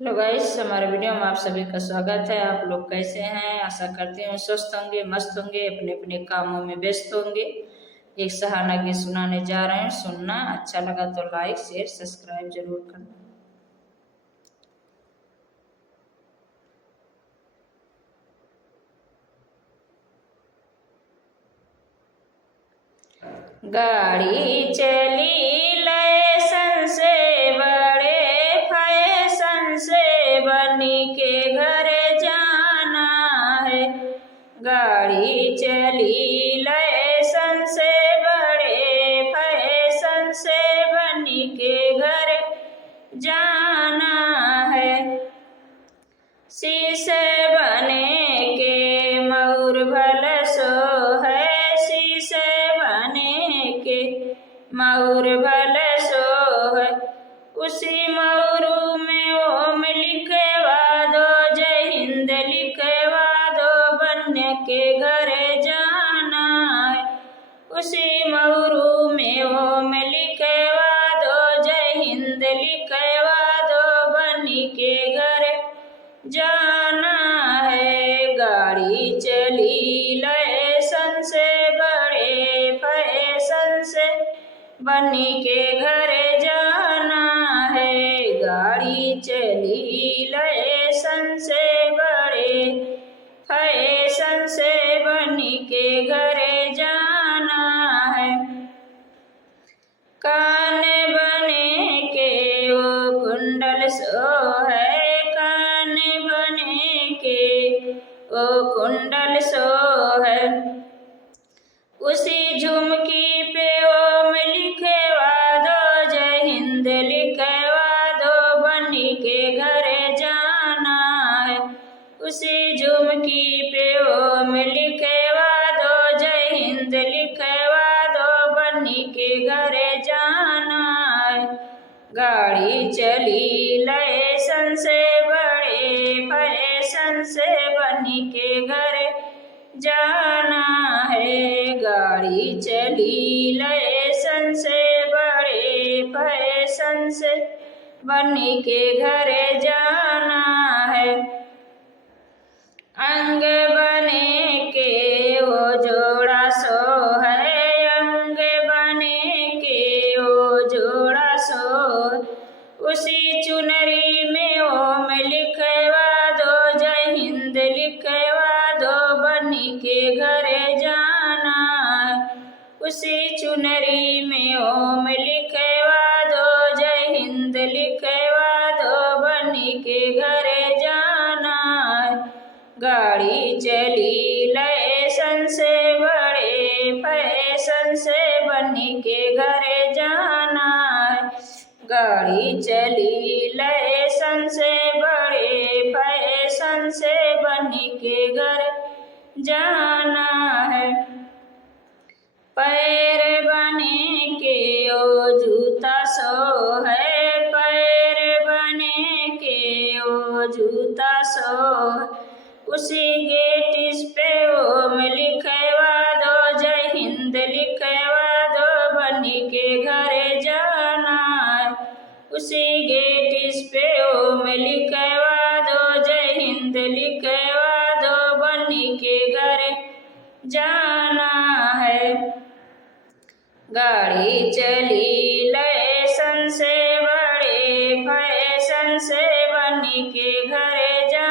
Hello guys, हमारे video में आप सभी का स्वागत है। आप लोग कैसे हैं? आशा करती हूँ स्वस्थ होंगे, मस्त होंगे, अपने अपने कामों में व्यस्त होंगे। एक सहाना गीत सुनाने जा रहे हैं, सुनना। अच्छा लगा तो लाइक शेयर सब्सक्राइब जरूर करना। गाड़ी चली लैसन से बड़े फैशन से बनी के घर जाना है। गाड़ी चली लैसन से बड़े फैशन से बनी के घर जाना है। शीशे बने के मऊर भल सो है, शीशे बने के मऊर भल सो है। उसी मऊरू में ओम लिखवा दो, जय हिंद लिखवा दो, बन्य के घर जाना है। उसी मऊरू में ओम लिखवा दो, जय हिंद लिखवा दो, बन्नी के घर जाना है। गाड़ी चली लैसन से बड़े फैशन से बनी के घर जाना है। गाड़ी चली लैसन से बड़े फैशन से बनी के घर जाना है। कान बने के वो कुंडल सो है, कान बने के वो कुंडल सो है। उसी झुमकी पे ओम लिखवा दो, जय हिंद लिखवा दो, बनी के घर जाना है। उसी झुमकी पे ओम लिखवा दो, जय हिंद लिखवा दो, बनी के घर जाना है। गाड़ी चली लैसन से बड़े फैशन से बनी के घर जाना है। गाड़ी चली लैसन से बड़े फैशन से बनी के घर जाना है। अंग बने के वो जोड़ा सो है, अंग बने के वो जोड़ा सो। उसी चुनरी में ओम लिखवा दो, जय हिंद लिखवा दो, बनी के घर जाना है। उसी चुनरी में ओम लिखवा दो, जय हिंद लिखवा दो, बनी के घर जाना है। गाड़ी चली लैसन से बड़े फैशन से बनी के घर जाना है। गाड़ी चली लैसन से बड़े फैशन से बनी के घर जाना है। पैर बने के ओ जूता सो है, पैर बने के ओ जूता सो है। उसी गेट इस पे ओम लिखवा दो, जय हिंद लिखवा दो, बनी के घर जाना है। उसी गेट इस पे ओम लिखवा दो, जय हिंद लिखवा दो, बनी के घर जाना है। गाड़ी चली लैसन से बड़े फैशन से बनी के घर जाना